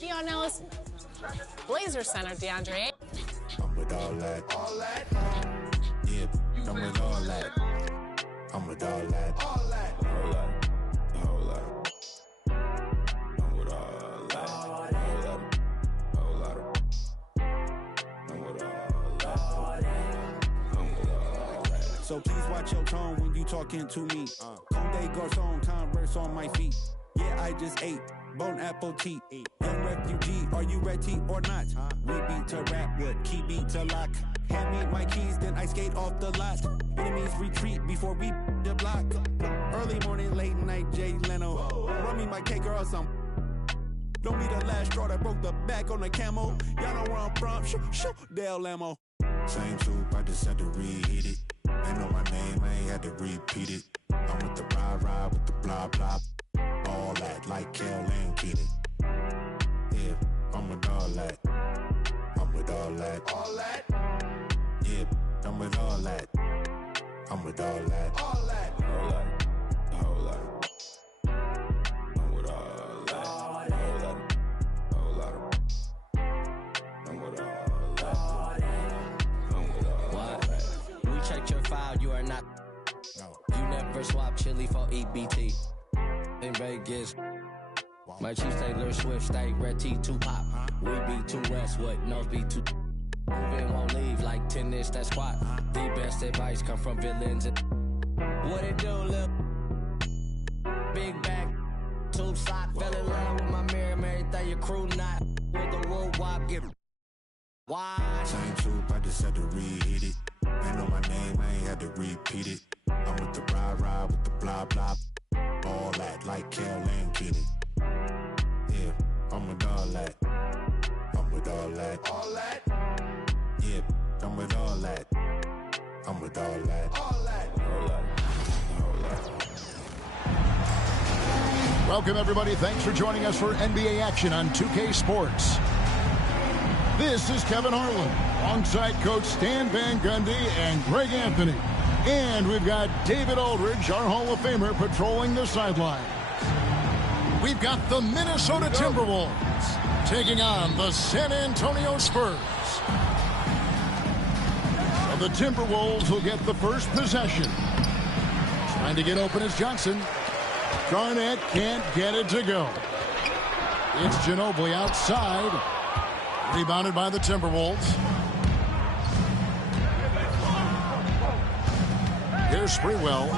Dion Ellis, Blazer Center, DeAndre. I'm with all that. Yeah, I'm with all that. I'm with all that. Whole lot. I'm with all that. Whole lot. I'm with all that. So please watch your tone when you talking to me. Conde Garçon, Converse on my feet. Yeah, I just ate Bon appetit. Young refugee, are you ready or not? We beat to rap with key beat to lock. Hand me my keys, then I skate off the lot. Enemies retreat before we the block. Early morning, late night, Jay Leno. Run me my cake or some. Don't be the last straw that broke the back on the camel. Y'all know where I'm from. Shoo, Dale Lamo. Same troop, I just had to reheat it. Ain't know my name, I ain't had to repeat it. I'm with the ride with the blah blah. All that like Kel and Keenan. Yeah, I'm with all that. I'm with all that. Yeah, I'm with all that. I'm with all that. Whole lot. I'm with all that. Whole lot. I'm with all that. What? We checked your file, you are not. No. You never swap chili for EBT. In Vegas, my Chiefs Taylor Swift stay red T two pop. We be two Westwood, nose be two. Moving won't leave like tennis that squat. The best advice come from villains. What it do, lil? Big back, tube sock, fell in love with my mirror, everything your crew not. With the wood wop, give. Why? Same troop, I just had to reheat it. Ain't know my name, I ain't had to repeat it. I'm with the ride with the blah blah. All that like Kel and Keenan. Yeah, I'm with all that. I'm with all that. Yeah, I'm with all that. I'm with all that. Whole lot. Welcome, everybody. Thanks for joining us for NBA action on 2K Sports. This is Kevin Harlan, alongside Coach Stan Van Gundy and Greg Anthony. And we've got David Aldridge, our Hall of Famer, patrolling the sideline. We've got the Minnesota Timberwolves taking on the San Antonio Spurs. And the Timberwolves will get the first possession. Trying to get open is Johnson. Garnett can't get it to go. It's Ginobili outside. Rebounded by the Timberwolves. Here's Sprewell.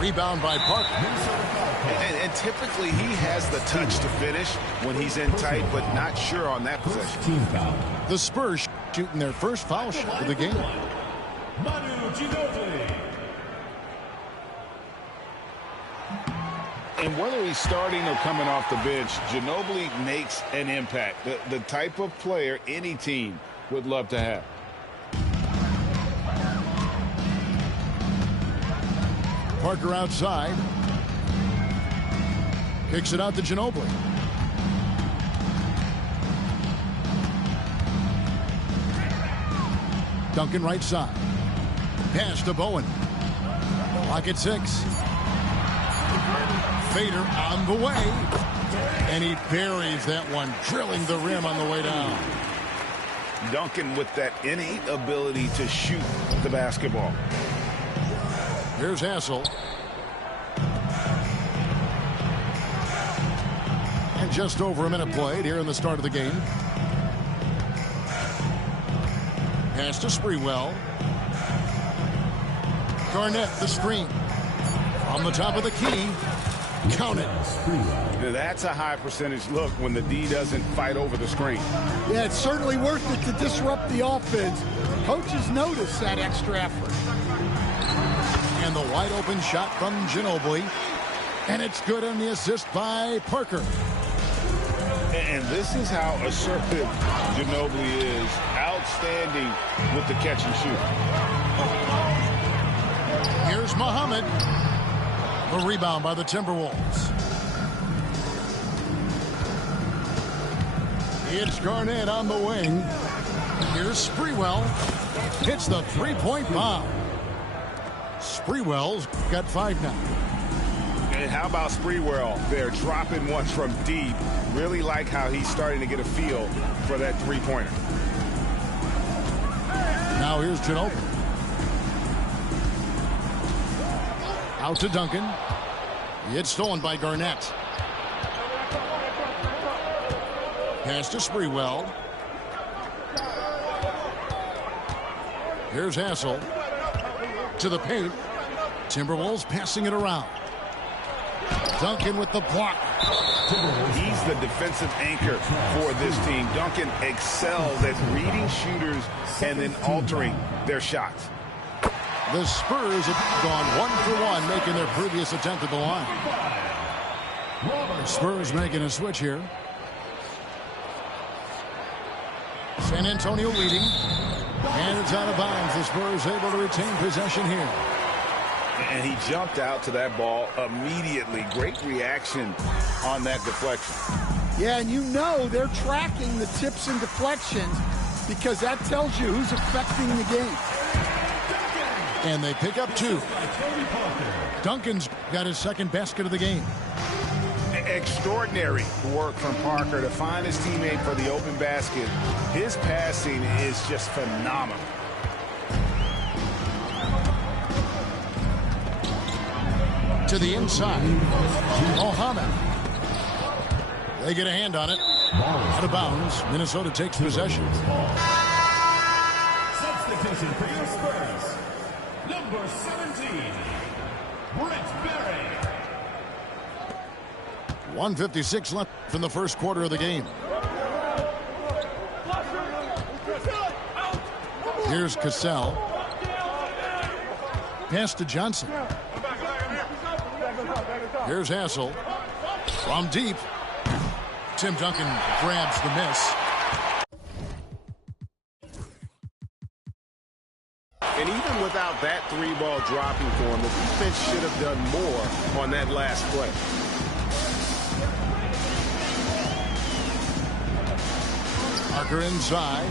Rebound by Parker. And typically he has the touch to finish when he's in tight, but not sure on that possession. The Spurs shooting their first foul shot of the game. And whether he's starting or coming off the bench, Ginobili makes an impact. The type of player any team would love to have. Parker outside. Kicks it out to Ginobili. Duncan right side. Pass to Bowen. Clock at 6. Fader on the way. And he buries that one, drilling the rim on the way down. Duncan with that innate ability to shoot the basketball. Here's Hassel. And just over a minute played here in the start of the game. Pass to Sprewell. Garnett, the screen. On the top of the key. Count it. That's a high percentage look when the D doesn't fight over the screen. Yeah, it's certainly worth it to disrupt the offense. Coaches notice that extra effort. And the wide open shot from Ginobili. And it's good on the assist by Parker. And this is how assertive Ginobili is. Outstanding with the catch and shoot. Here's Muhammad. A rebound by the Timberwolves. It's Garnett on the wing. Here's Sprewell. Hits the three-point bomb. Sprewell's got 5 now. And how about Sprewell? They're dropping ones from deep. Really like how he's starting to get a feel for that three-pointer. Now here's Ginobili. Out to Duncan. It's stolen by Garnett. Pass to Sprewell. Here's Hassel. To the paint. Timberwolves passing it around. Duncan with the block. He's the defensive anchor for this team. Duncan excels at reading shooters and then altering their shots. The Spurs have gone 1 for 1, making their previous attempt at the line. Spurs making a switch here. San Antonio leading. And it's out of bounds. The Spurs able to retain possession here. And he jumped out to that ball immediately. Great reaction on that deflection. Yeah, and you know they're tracking the tips and deflections because that tells you who's affecting the game. And they pick up 2. Duncan's got his second basket of the game. Extraordinary work from Parker to find his teammate for the open basket. His passing is just phenomenal. To the inside. Mohamed. They get a hand on it. Out of bounds. Minnesota takes possession. Substitution for your Spurs. Number 17, Brent Barry. 1:56 left from the first quarter of the game. Here's Cassell. Pass to Johnson. Here's Hassel. From deep. Tim Duncan grabs the miss. And even without that 3-ball dropping for him, the defense should have done more on that last play. Parker inside.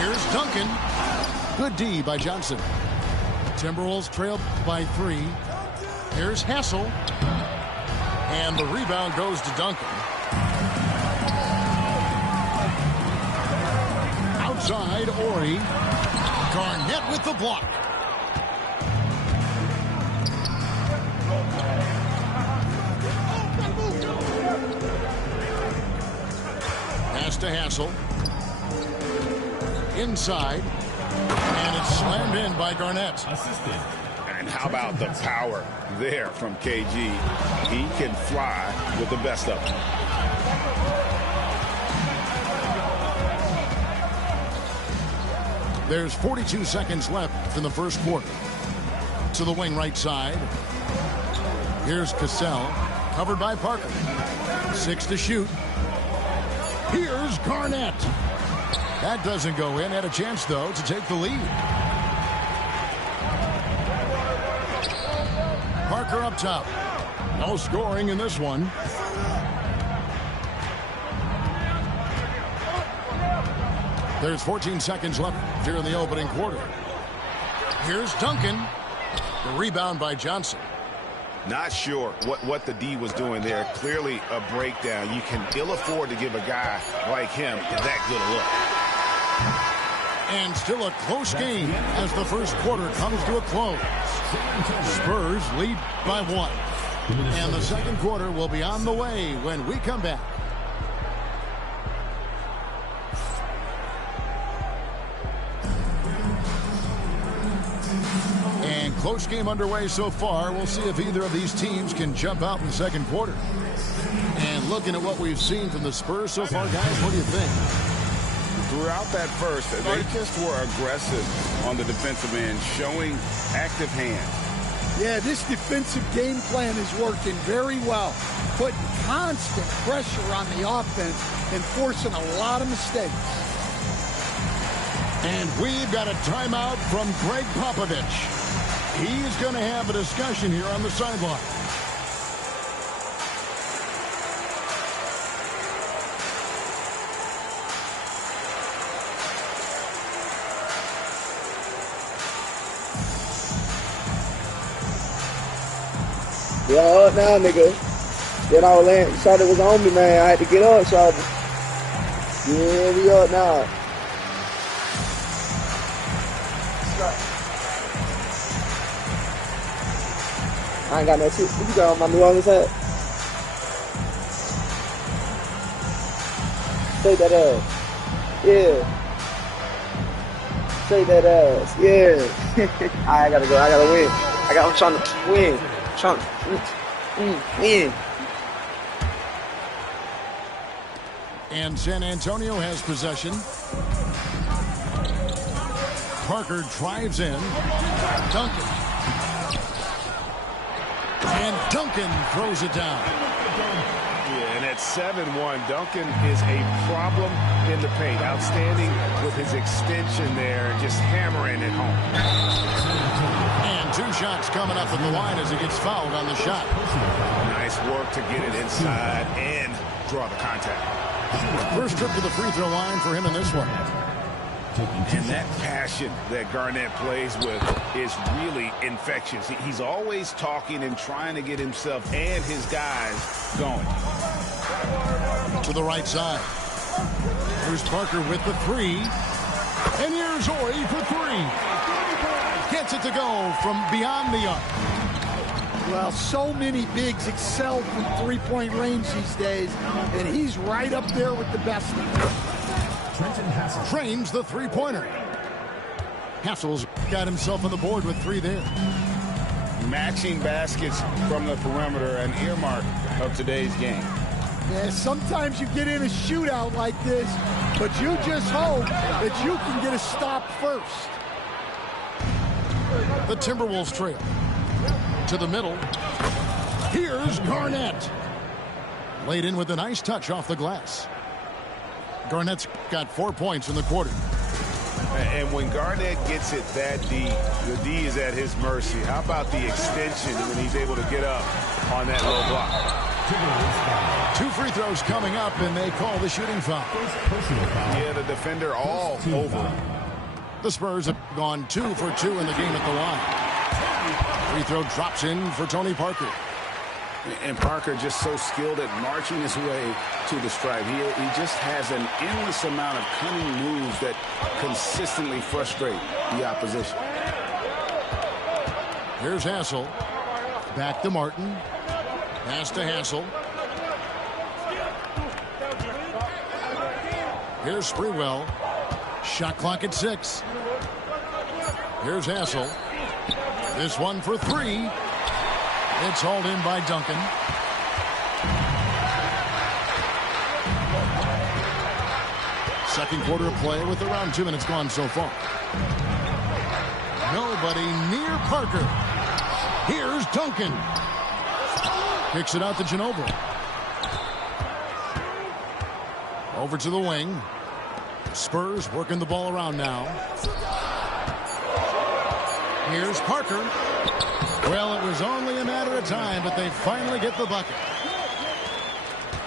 Here's Duncan. Good D by Johnson. Timberwolves trail by 3. Here's Hassel. And the rebound goes to Duncan. Outside, Ori. Garnett with the block. Pass to Hassel. Inside. And it's slammed in by Garnett. And how about the power there from KG? He can fly with the best of them. There's 42 seconds left in the first quarter. To the wing right side. Here's Cassell. Covered by Parker. 6 to shoot. Here's Garnett. That doesn't go in. Had a chance, though, to take the lead. Parker up top. No scoring in this one. There's 14 seconds left here in the opening quarter. Here's Duncan. The rebound by Johnson. Not sure what the D was doing there. Clearly a breakdown. You can ill afford to give a guy like him that good a look. And still a close game as the first quarter comes to a close. Spurs lead by 1. And the second quarter will be on the way when we come back. And close game underway so far. We'll see if either of these teams can jump out in the second quarter. And looking at what we've seen from the Spurs so far, guys, what do you think? Throughout that first, they just were aggressive on the defensive end, showing active hands. Yeah, this defensive game plan is working very well, putting constant pressure on the offense and forcing a lot of mistakes. And we've got a timeout from Greg Popovich. He's going to have a discussion here on the sideline. Yeah, now, nigga. Then I was shot it was on me, man. I had to get up, shot it. Yeah, we up now. I ain't got no shit. You got on my New Orleans hat? Shake that ass. Yeah. Shake that ass. Yeah. I gotta go. I gotta win. I'm trying to win. Win. And San Antonio has possession. Parker drives in. Duncan. And Duncan throws it down. Yeah, and at 7-1, Duncan is a problem in the paint. Outstanding with his extension there, just hammering it home. And 2 shots coming up at the line as he gets fouled on the shot. Nice work to get it inside and draw the contact. First trip to the free throw line for him in this one. And that passion that Garnett plays with is really infectious. He's always talking and trying to get himself and his guys going. To the right side. Here's Parker with the 3. And here's Ori for 3. Gets it to go from beyond the arc. Well, so many bigs excel from three-point range these days, and he's right up there with the best of them. Trains the three-pointer. Hassel's got himself on the board with 3 there. Matching baskets from the perimeter, an earmark of today's game. Yeah, sometimes you get in a shootout like this, but you just hope that you can get a stop first. The Timberwolves trail. To the middle. Here's Garnett. Laid in with a nice touch off the glass. Garnett's got 4 points in the quarter. And when Garnett gets it that deep, the D is at his mercy. How about the extension when he's able to get up on that low block? 2 free throws coming up, and they call the shooting foul. Yeah, the defender all over. The Spurs have gone 2 for 2 in the game at the line. Free throw drops in for Tony Parker. And Parker just so skilled at marching his way to the stripe. He just has an endless amount of cunning moves that consistently frustrate the opposition. Here's Hassel. Back to Martin. Pass to Hassel. Here's Sprewell. Shot clock at 6. Here's Hassel. This one for 3. It's hauled in by Duncan. Second quarter of play with around 2 minutes gone so far. Nobody near Parker. Here's Duncan. Kicks it out to Ginobili. Over to the wing. Spurs working the ball around now. Here's Parker. Well, it was only a matter of time, but they finally get the bucket.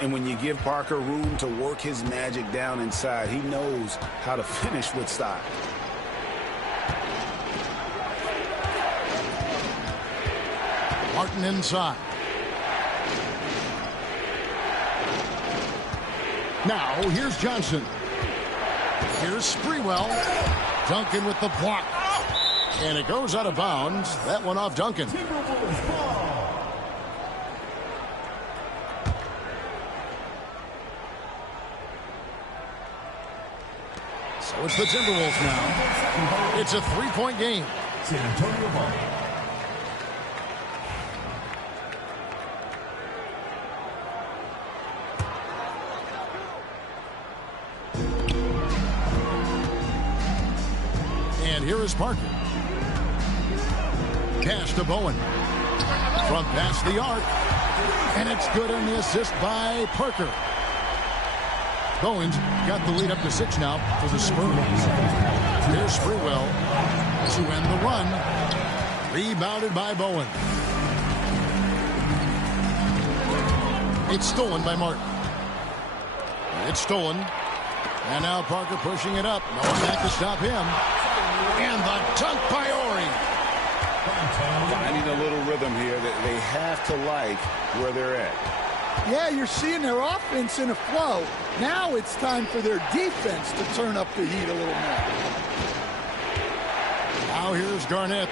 And when you give Parker room to work his magic down inside, he knows how to finish with style. Martin inside. Now, here's Johnson. Here's Sprewell. Duncan with the block. And it goes out of bounds. That one off Duncan. So it's the Timberwolves now. It's a 3-point game. San Antonio. And here is Parker. Pass to Bowen. From past the arc. And it's good on the assist by Parker. Bowen's got the lead up to 6 now for the Spurs. Here's Sprewell to end the run. Rebounded by Bowen. It's stolen by Martin. It's stolen. And now Parker pushing it up. No one back to stop him. And the dunk by Ori. Finding a little rhythm here that they have to like where they're at. Yeah, you're seeing their offense in a flow. Now it's time for their defense to turn up the heat a little more. Now here's Garnett.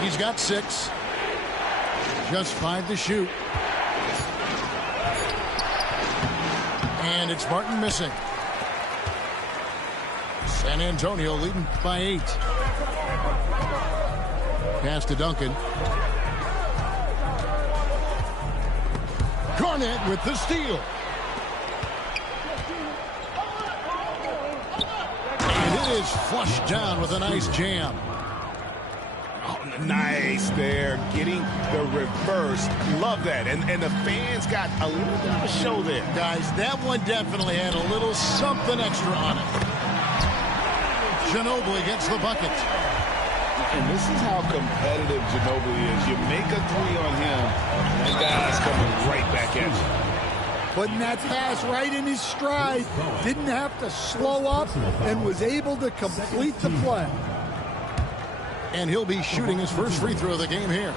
He's got 6. Just 5 to shoot. And it's Martin missing. San Antonio leading by 8. Pass to Duncan. Garnett with the steal. And it is flushed down with a nice jam. Oh, nice there, getting the reverse. Love that. And the fans got a little bit of a show there. Guys, that one definitely had a little something extra on it. Ginobili gets the bucket. And this is how competitive Ginobili is. You make a 3 on him, and guys coming right back at you. Putting that pass right in his stride. Didn't have to slow up and was able to complete the play. And he'll be shooting his first free throw of the game here.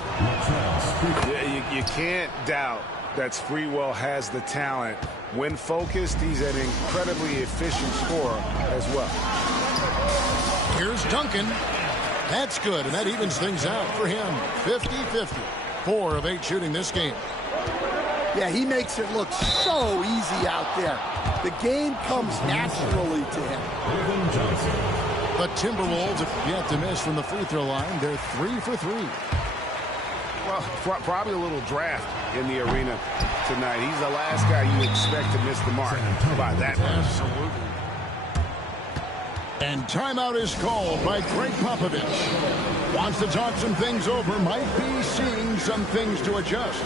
Yeah, you can't doubt that Sprewell has the talent. When focused, he's an incredibly efficient scorer as well. Here's Duncan. That's good, and that evens things out for him. 50-50. 4 of 8 shooting this game. Yeah, he makes it look so easy out there. The game comes naturally to him. The Timberwolves have yet to miss from the free throw line. They're 3 for 3. Well, probably a little draft in the arena tonight. He's the last guy you expect to miss the mark by that much. Absolutely. And timeout is called by Greg Popovich. Wants to talk some things over. Might be seeing some things to adjust.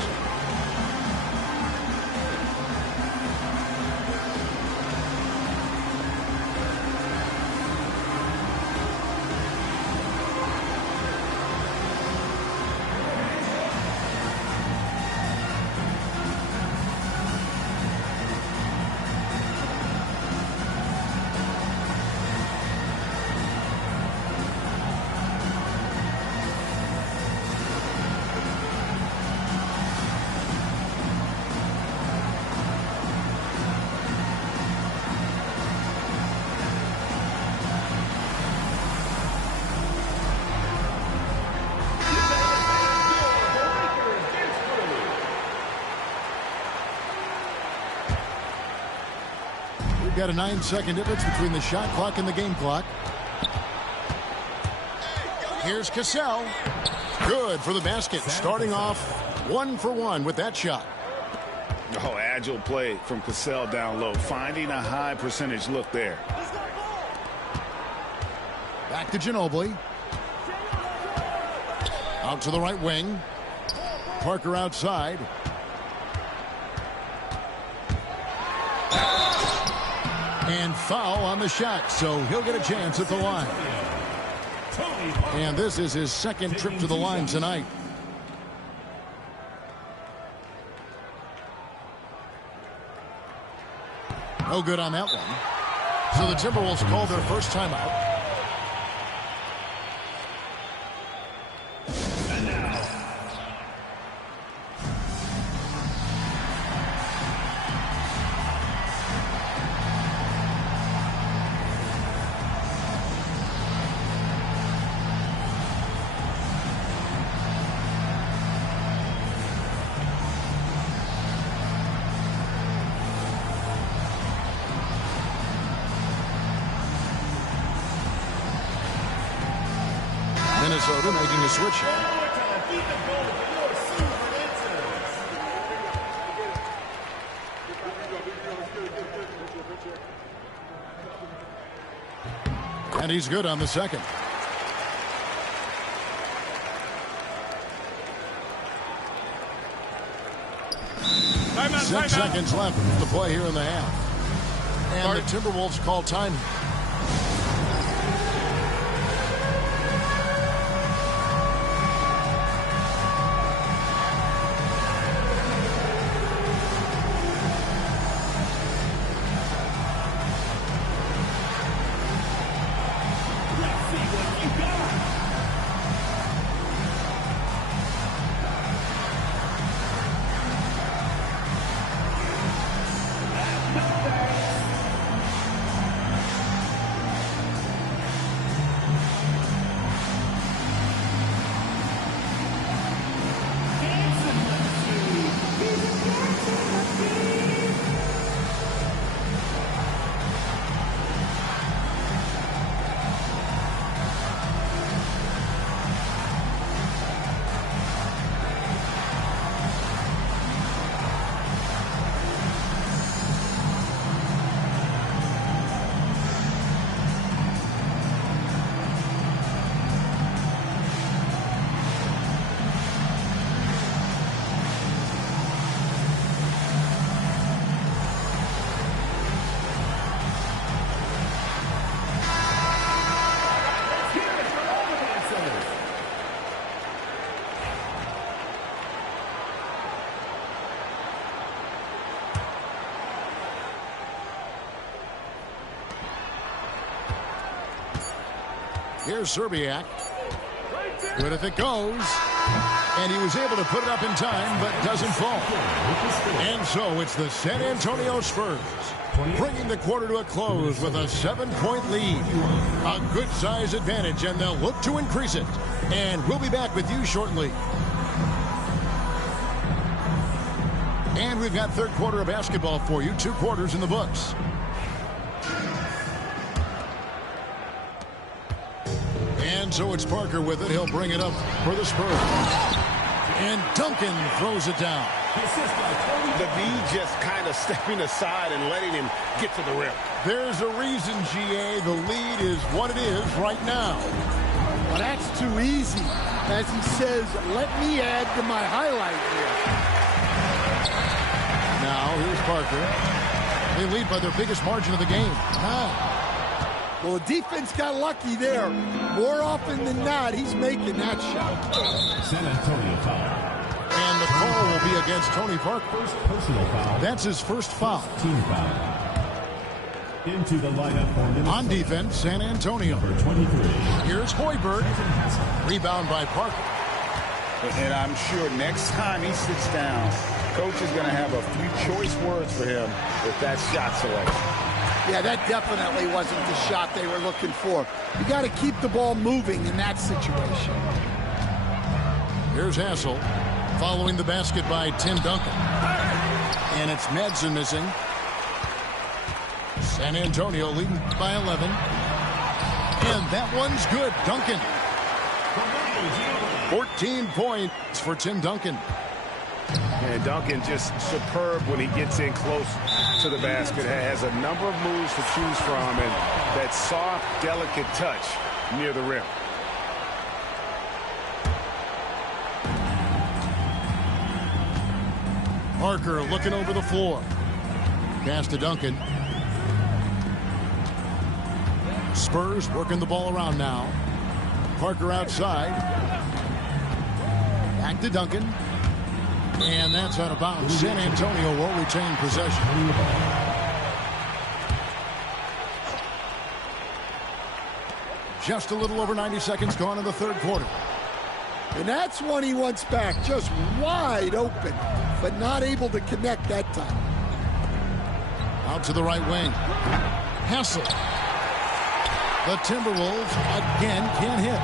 Got a 9-second difference between the shot clock and the game clock. Here's Cassell. Good for the basket. Starting off 1 for 1 with that shot. Oh, agile play from Cassell down low. Finding a high percentage look there. Back to Ginobili. Out to the right wing. Parker outside. And foul on the shot, so he'll get a chance at the line. And this is his second trip to the line tonight. No good on that one. So the Timberwolves called their first timeout. Minnesota making a switch. And he's good on the second. Six seconds left to play here in the half. And the Timberwolves call time. Here's Serbiak. Good if it goes. And he was able to put it up in time, but doesn't fall. And so it's the San Antonio Spurs bringing the quarter to a close with a 7-point lead. A good size advantage, and they'll look to increase it. And we'll be back with you shortly. And we've got third quarter of basketball for you. 2 quarters in the books. And so it's Parker with it. He'll bring it up for the Spurs. And Duncan throws it down. The D just kind of stepping aside and letting him get to the rim. There's a reason, GA, the lead is what it is right now. Well, that's too easy. As he says, let me add to my highlight reel. Now, here's Parker. They lead by their biggest margin of the game. Now. Well, the defense got lucky there. More often than not, he's making that shot. San Antonio foul. And the call will be against Tony Parker. First personal foul. That's his first foul. Team foul. Into the lineup for Minnesota. On defense, San Antonio. Number 23. Here's Hoiberg. Rebound by Parker. And I'm sure next time he sits down, coach is going to have a few choice words for him with that shot selection. Yeah, that definitely wasn't the shot they were looking for. You got to keep the ball moving in that situation. Here's Hassel following the basket by Tim Duncan. And it's Madsen missing. San Antonio leading by 11. And that one's good. Duncan. 14 points for Tim Duncan. And Duncan just superb when he gets in close to the basket. Has a number of moves to choose from, and that soft, delicate touch near the rim. Parker looking over the floor. Pass to Duncan. Spurs working the ball around now. Parker outside. Back to Duncan. And that's out of bounds. San Antonio will retain possession. Just a little over 90 seconds gone in the third quarter. And that's one he wants back. Just wide open, but not able to connect that time. Out to the right wing. Hassel. The Timberwolves again can't hit.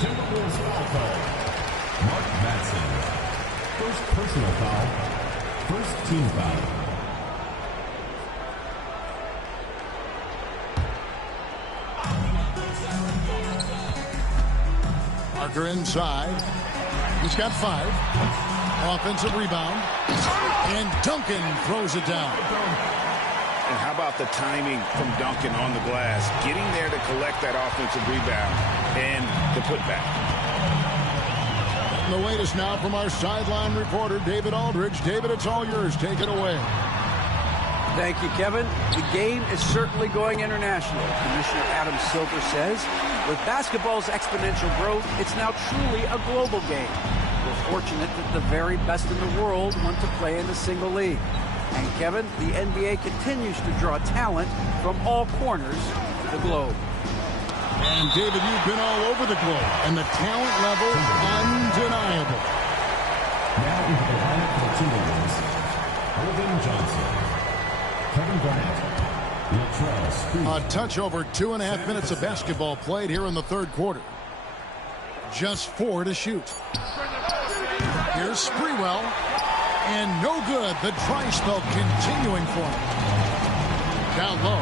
Timberwolves foul call. Mark Madsen. First personal foul. First team foul. Parker inside. He's got 5. Offensive rebound. And Duncan throws it down. And how about the timing from Duncan on the glass? Getting there to collect that offensive rebound and the putback. And the latest now from our sideline reporter, David Aldridge. David, it's all yours. Take it away. Thank you, Kevin. The game is certainly going international. Commissioner Adam Silver says, with basketball's exponential growth, it's now truly a global game. We're fortunate that the very best in the world want to play in a single league. And Kevin, the NBA continues to draw talent from all corners of the globe. And David, you've been all over the globe, and the talent level undeniable. Now into the lineup for the Timberwolves. Irvin Johnson. Kevin Garnett. Latrell Sprewell. A touch over 2.5 minutes of basketball played here in the third quarter. Just 4 to shoot. Here's Sprewell. And no good. The dry spell continuing for him. Down low.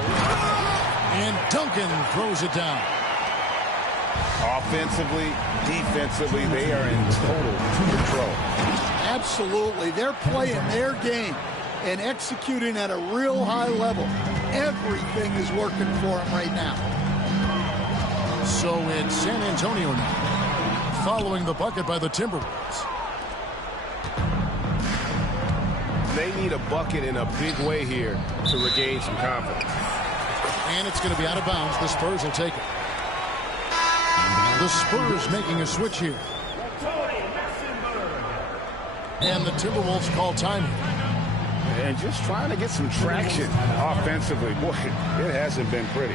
And Duncan throws it down. Offensively, defensively, they are in total control. Absolutely. They're playing their game and executing at a real high level. Everything is working for them right now. So it's San Antonio now, following the bucket by the Timberwolves. They need a bucket in a big way here to regain some confidence. And it's going to be out of bounds. The Spurs will take it. The Spurs making a switch here. And the Timberwolves call timing. And just trying to get some traction offensively. Boy, it hasn't been pretty.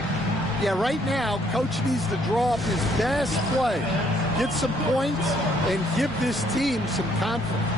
Yeah, right now, Coach needs to draw up his best play, get some points, and give this team some confidence.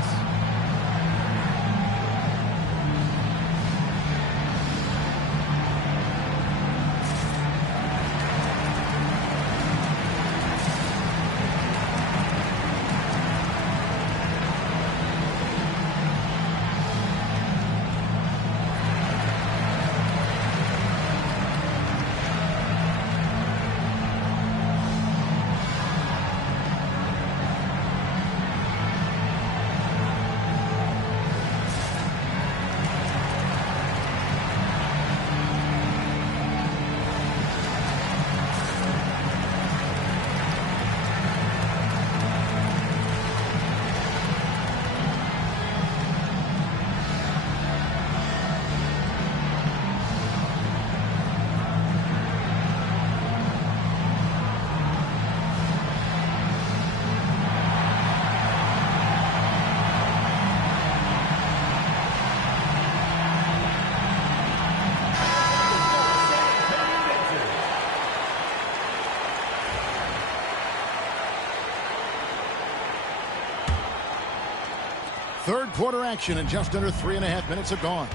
Third quarter action and just under 3.5 minutes have gone.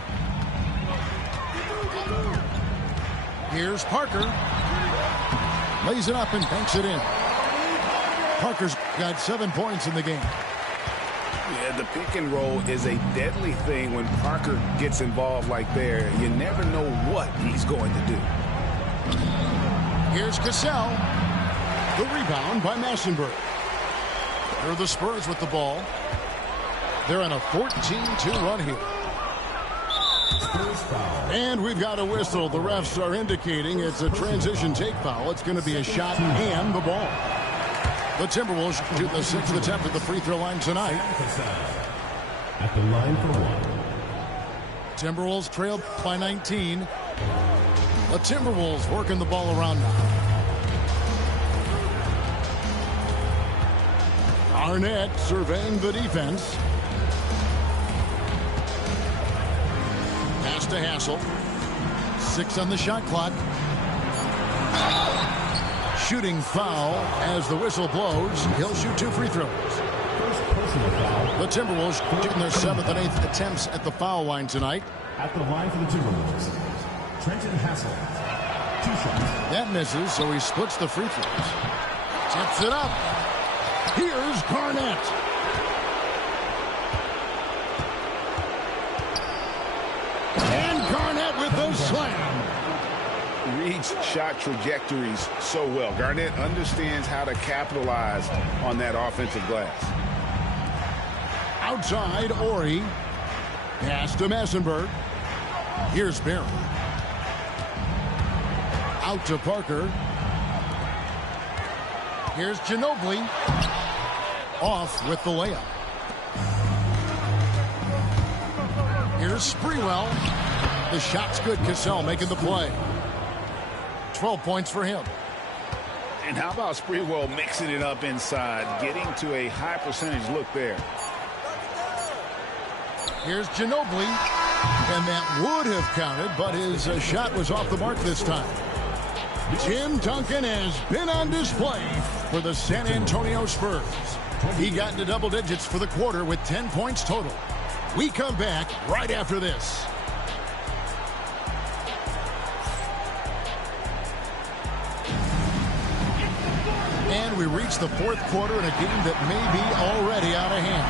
Here's Parker. Lays it up and banks it in. Parker's got 7 points in the game. Yeah, the pick and roll is a deadly thing when Parker gets involved like there. You never know what he's going to do. Here's Cassell. The rebound by Massenberg. Here are the Spurs with the ball. They're on a 14-2 run here. And we've got a whistle. The refs are indicating it's a transition take foul. It's going to be a shot and the ball. The Timberwolves shoot the 6th attempt at the free throw line tonight. At the line for one. Timberwolves trail by 19. The Timberwolves working the ball around now. Arnett surveying the defense. Pass to Hassel. 6 on the shot clock. Shooting foul as the whistle blows. He'll shoot 2 free throws. The Timberwolves shooting their 7th and 8th attempts at the foul line tonight. At the line for the Timberwolves, Trenton Hassel. 2 shots. That misses, so he splits the free throws. Tips it up. Here's Garnett. And Garnett with the slam. Reads shot trajectories so well. Garnett understands how to capitalize on that offensive glass. Outside, Ori. Pass to Massenberg. Here's Barry. Out to Parker. Here's Ginobili. Off with the layup. Here's Sprewell. The shot's good. Cassell making the play. 12 points for him. And how about Sprewell mixing it up inside, getting to a high percentage look there. Here's Ginobili. And that would have counted, but his shot was off the mark this time. Tim Duncan has been on display for the San Antonio Spurs. He got into double digits for the quarter with 10 points total. We come back right after this. And we reach the 4th quarter in a game that may be already out of hand.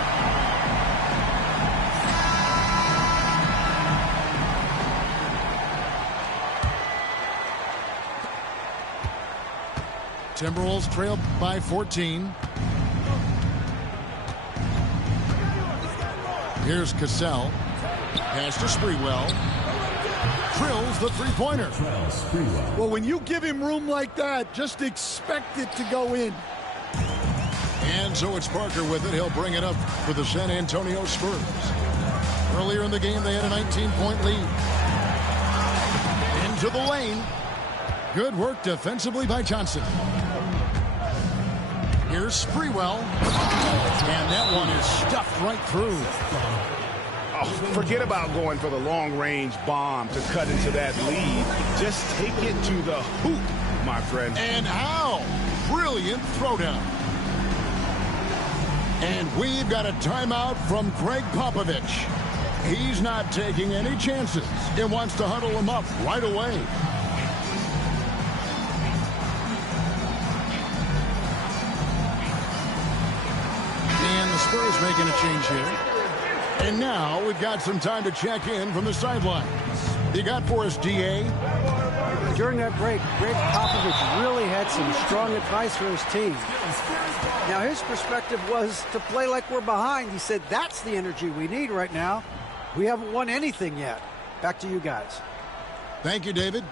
Timberwolves trail by 14. Here's Cassell. Pass to Sprewell. Drills the three-pointer. Well, when you give him room like that, just expect it to go in. And so it's Parker with it. He'll bring it up for the San Antonio Spurs. Earlier in the game, they had a 19-point lead. Into the lane. Good work defensively by Johnson. Here's Sprewell. And that one is stuffed right through. Oh, forget about going for the long-range bomb to cut into that lead. Just take it to the hoop, my friend. And how? Brilliant throwdown. And we've got a timeout from Greg Popovich. He's not taking any chances and wants to huddle him up right away. And the Spurs making a change here. And now we've got some time to check in from the sidelines. You got for us, DA? During that break, Greg Popovich really had some strong advice for his team. Now, his perspective was to play like we're behind. He said, that's the energy we need right now. We haven't won anything yet. Back to you guys. Thank you, David.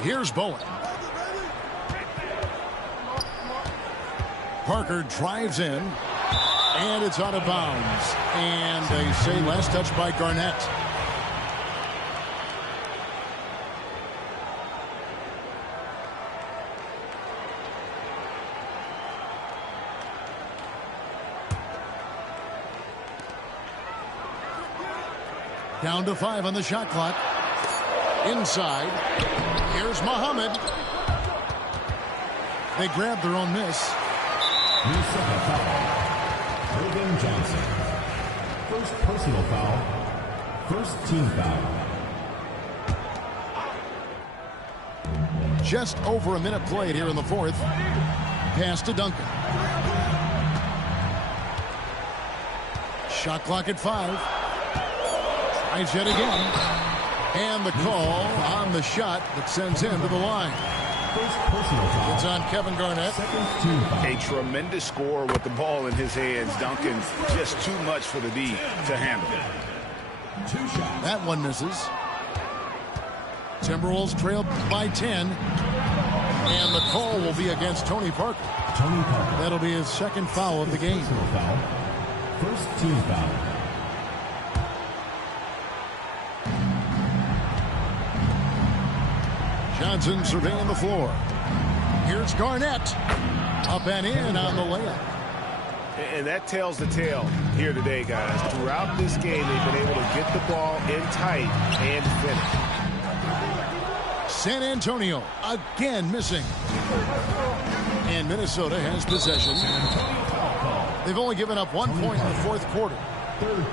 Here's Bowen. Parker drives in, and it's out of bounds. And they say last touch by Garnett. Down to 5 on the shot clock. Inside. Here's Muhammad. They grab their own miss. New second foul. Logan Johnson. First personal foul. First team foul. Just over a minute played here in the fourth. Pass to Duncan. Shot clock at 5. Tries yet again. And the call on the shot that sends him to the line. It's on Kevin Garnett. A tremendous score with the ball in his hands. Duncan, just too much for the D to handle. That one misses. Timberwolves trail by 10. And the call will be against Tony Parker. That'll be his second foul of the game. First team foul. Johnson surveying the floor. Here's Garnett. Up and in on the layup. And that tells the tale here today, guys. Throughout this game, they've been able to get the ball in tight and finish. San Antonio again missing. And Minnesota has possession. They've only given up 1 point in the fourth quarter.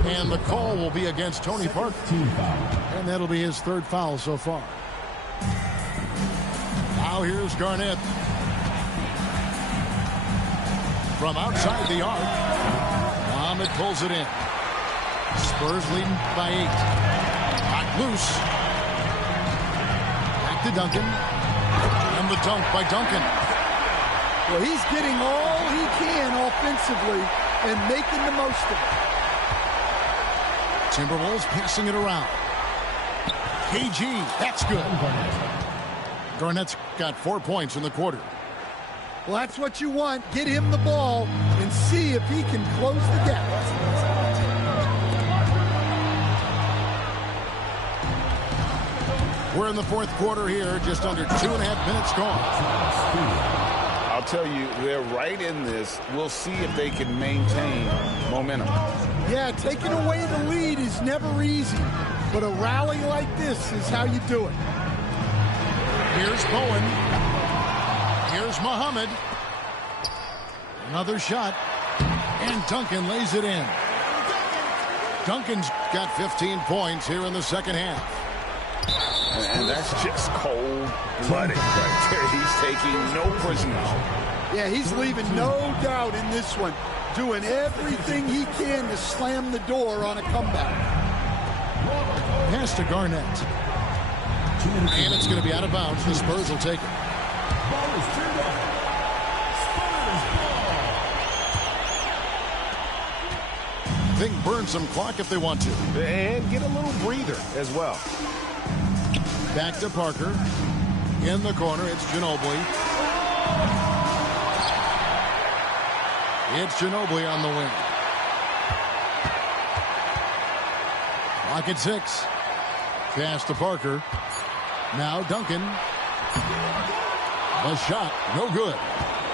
And the call will be against Tony Parker. And that'll be his third foul so far. Now here's Garnett. From outside the arc. Muhammad pulls it in. Spurs leading by 8. Hot loose. Back to Duncan. And the dunk by Duncan. Well, he's getting all he can offensively and making the most of it. Timberwolves passing it around. KG, that's good. Garnett's got 4 points in the quarter. Well, that's what you want. Get him the ball and see if he can close the gap. We're in the fourth quarter here, just under 2.5 minutes gone. I'll tell you, they're right in this. We'll see if they can maintain momentum. Yeah, taking away the lead is never easy, but a rally like this is how you do it. Here's Bowen. Here's Muhammad. Another shot. And Duncan lays it in. Duncan's got 15 points here in the second half. And that's just cold-blooded right there. He's taking no prisoners. Yeah, he's leaving no doubt in this one. Doing everything he can to slam the door on a comeback. Pass to Garnett. And it's going to be out of bounds. The Spurs will take it. They can burn some clock if they want to. And get a little breather as well. Back to Parker. In the corner, it's Ginobili. It's Ginobili on the wing. Clock at 6. Pass to Parker. Now Duncan. The shot, no good.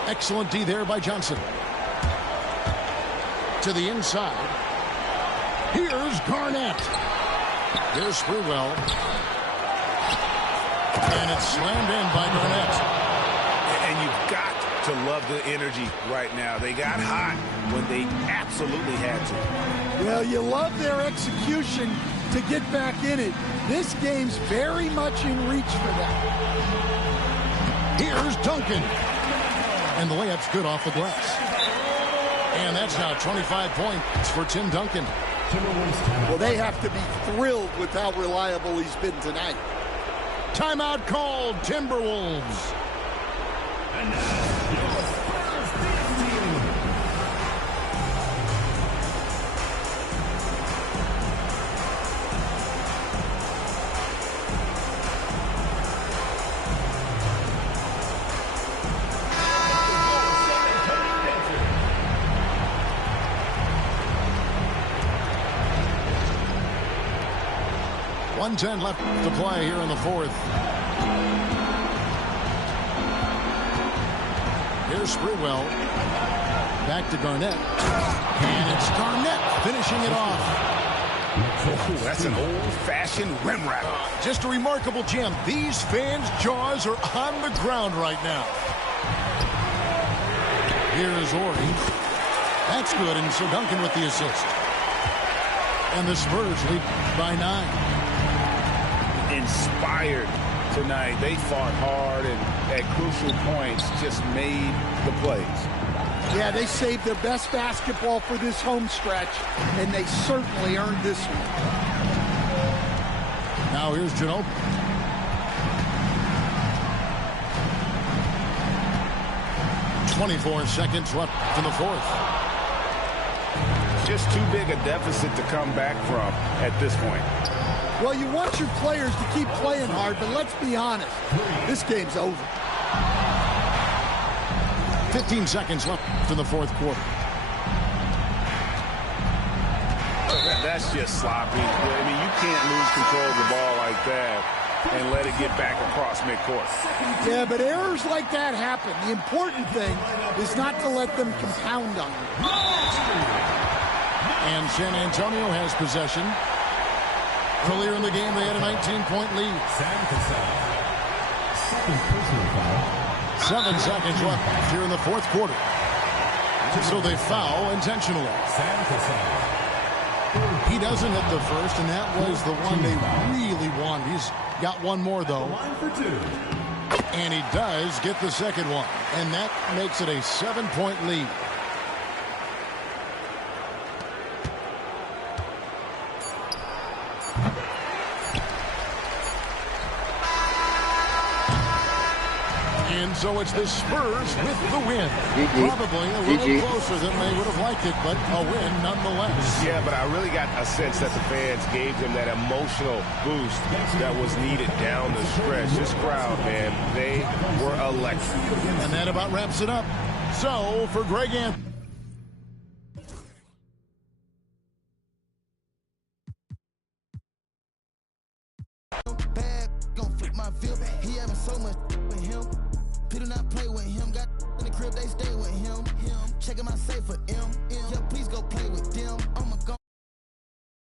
Excellent D there by Johnson. to the inside. Here's Garnett. Here's Sprewell. And it's slammed in by Garnett. And you've got to love the energy right now. They got hot when they absolutely had to. Well, you love their execution to get back in it. This game's very much in reach for them. Here's Duncan. And the layup's good off the glass. And that's now 25 points for Tim Duncan. Well, they have to be thrilled with how reliable he's been tonight. Timeout called, Timberwolves. And now, your Spurs team. .110 left to play here in the fourth. Here's Sprewell. Back to Garnett. And it's Garnett finishing it off. Ooh, that's an old-fashioned rim wrap. Just a remarkable jam. These fans' jaws are on the ground right now. Here's Horry. That's good, and so Duncan with the assist. And the Spurs lead by 9. Inspired tonight. They fought hard and at crucial points just made the plays. Yeah, they saved their best basketball for this home stretch, and they certainly earned this one. Now here's Ginobili. .24 seconds left in the fourth. Just too big a deficit to come back from at this point. Well, you want your players to keep playing hard, but let's be honest. This game's over. 15 seconds left in the fourth quarter. That's just sloppy. I mean, you can't lose control of the ball like that and let it get back across midcourt. Yeah, but errors like that happen. The important thing is not to let them compound on you. And San Antonio has possession. Earlier in the game, they had a 19-point lead. Sam Cassell. Second personal foul. 7 seconds left here in the fourth quarter. So they foul intentionally. Sam Cassell. He doesn't hit the first, and that was the one they really wanted. He's got one more, though. Line for 2. And he does get the second one. And that makes it a 7-point lead. And so it's the Spurs with the win. Probably a little closer than they would have liked it, but a win nonetheless. Yeah, but I really got a sense that the fans gave them that emotional boost that was needed down the stretch. This crowd, man, they were electric. And that about wraps it up. So, for Greg Anthony. He having so much with him. People not play with him. Got in the crib, they stay with him. Checking my safe for M. Yeah, please go play with them. I'ma go.